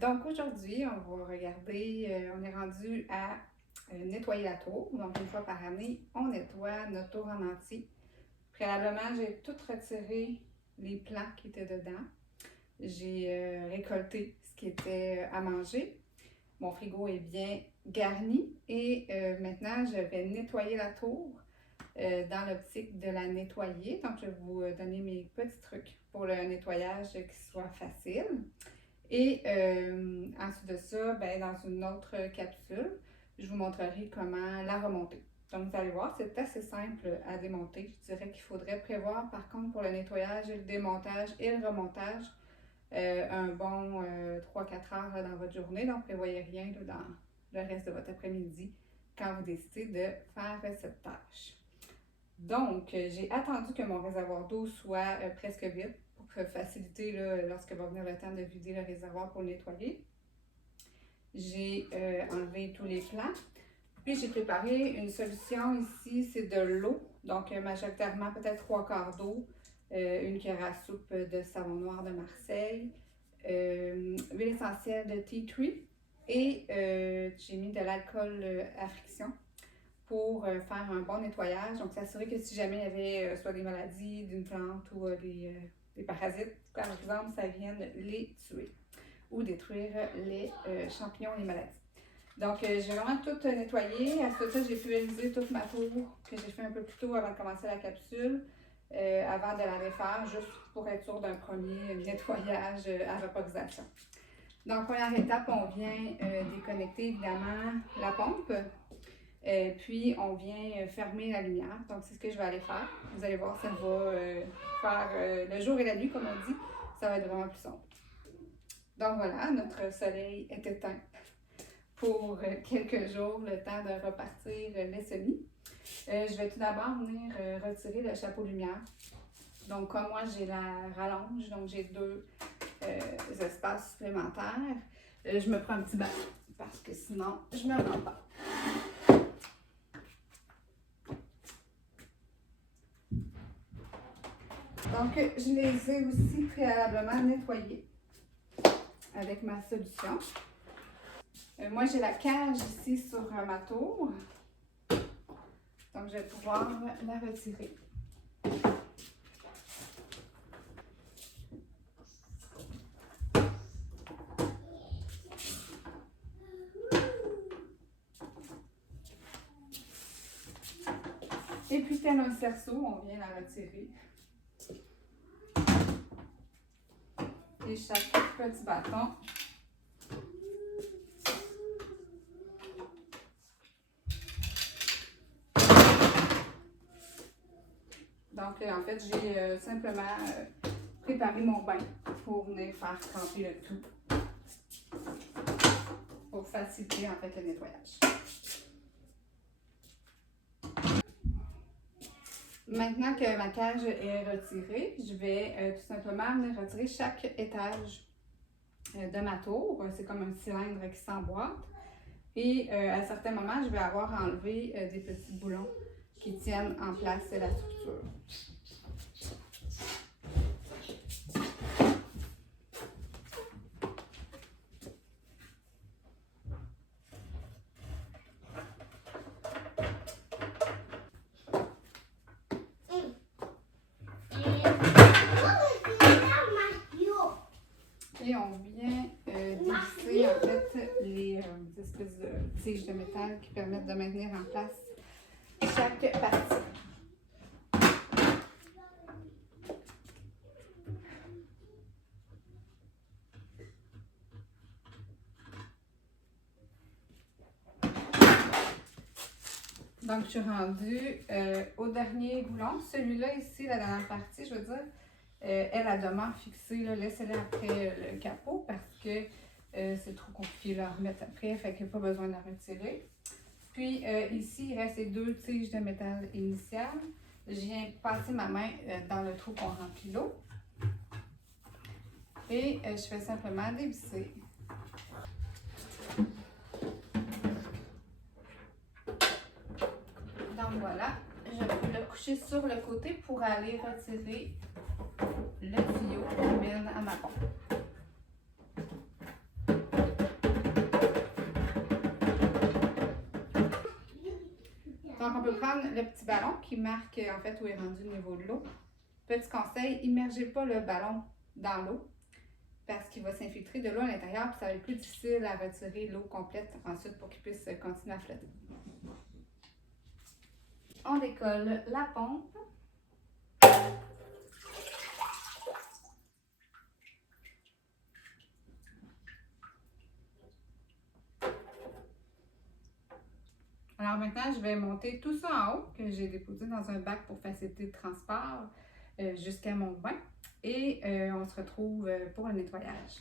Donc aujourd'hui, on va regarder, on est rendu à nettoyer la tour. Donc une fois par année, on nettoie notre tour en entier. Préalablement, j'ai tout retiré les plants qui étaient dedans. J'ai récolté ce qui était à manger. Mon frigo est bien garni et maintenant, je vais nettoyer la tour dans l'optique de la nettoyer. Donc, je vais vous donner mes petits trucs pour le nettoyage qui soit facile. Et ensuite de ça, ben, dans une autre capsule, je vous montrerai comment la remonter. Donc, vous allez voir, c'est assez simple à démonter. Je dirais qu'il faudrait prévoir, par contre, pour le nettoyage, le démontage et le remontage, un bon 3-4 heures là, dans votre journée. Donc, prévoyez rien là, dans le reste de votre après-midi quand vous décidez de faire cette tâche. Donc, j'ai attendu que mon réservoir d'eau soit presque vide pour faciliter là, lorsque va venir le temps de vider le réservoir pour le nettoyer. J'ai enlevé tous les plants. Puis, j'ai préparé une solution ici, c'est de l'eau. Donc, majoritairement, peut-être 3/4 d'eau, une cuillère à soupe de savon noir de Marseille, huile essentielle de tea tree et j'ai mis de l'alcool à friction pour faire un bon nettoyage. Donc, s'assurer que si jamais il y avait soit des maladies d'une plante ou des parasites, par exemple, ça vienne les tuer ou détruire les champignons et les maladies. Donc, j'ai vraiment tout nettoyé. À ce temps, j'ai pulvérisé toute ma tour que j'ai fait un peu plus tôt avant de commencer la capsule, avant de la défaire, juste pour être sûr d'un premier nettoyage à vaporisation. Donc, première étape, on vient déconnecter évidemment la pompe. Puis, on vient fermer la lumière. Donc, c'est ce que je vais aller faire. Vous allez voir, ça va faire le jour et la nuit, comme on dit. Ça va être vraiment plus sombre. Donc, voilà, notre soleil est éteint pour quelques jours, le temps de repartir les semis. Je vais tout d'abord venir retirer le chapeau lumière. Donc, comme moi, j'ai la rallonge, donc j'ai deux espaces supplémentaires. Je me prends un petit bain parce que sinon, je me rends pas. Donc, je les ai aussi préalablement nettoyés avec ma solution. Moi, j'ai la cage ici sur ma tour. Donc, je vais pouvoir la retirer. Et puis, tel un cerceau, on vient la retirer. Et chaque petit bâton. Donc, en fait, j'ai simplement préparé mon bain pour venir faire tremper le tout. Pour faciliter, en fait, le nettoyage. Maintenant que ma cage est retirée, je vais tout simplement venir retirer chaque étage de ma tour. C'est comme un cylindre qui s'emboîte. Et à certains moments, je vais avoir enlevé des petits boulons qui tiennent en place la structure. Et on vient dévisser en fait les espèces de tiges de métal qui permettent de maintenir en place chaque partie. Donc, je suis rendue au dernier boulon. Celui-là ici, la dernière partie, je veux dire, elle demeure fixée. Laissez-la après le capot parce que c'est trop compliqué de la remettre après, fait qu'il n'y a pas besoin de la retirer. Puis ici, il reste les deux tiges de métal initiales. Je viens passer ma main dans le trou qu'on remplit l'eau. Et je fais simplement dévisser. Donc voilà, je vais le coucher sur le côté pour aller retirer le tuyau qui mène à ma pompe. Donc, on peut prendre le petit ballon qui marque en fait où est rendu le niveau de l'eau. Petit conseil, immergez pas le ballon dans l'eau parce qu'il va s'infiltrer de l'eau à l'intérieur puis ça va être plus difficile à retirer l'eau complète ensuite pour qu'il puisse continuer à flotter. On décolle la pompe. Alors maintenant, je vais monter tout ça en haut que j'ai déposé dans un bac pour faciliter le transport jusqu'à mon bain et on se retrouve pour le nettoyage.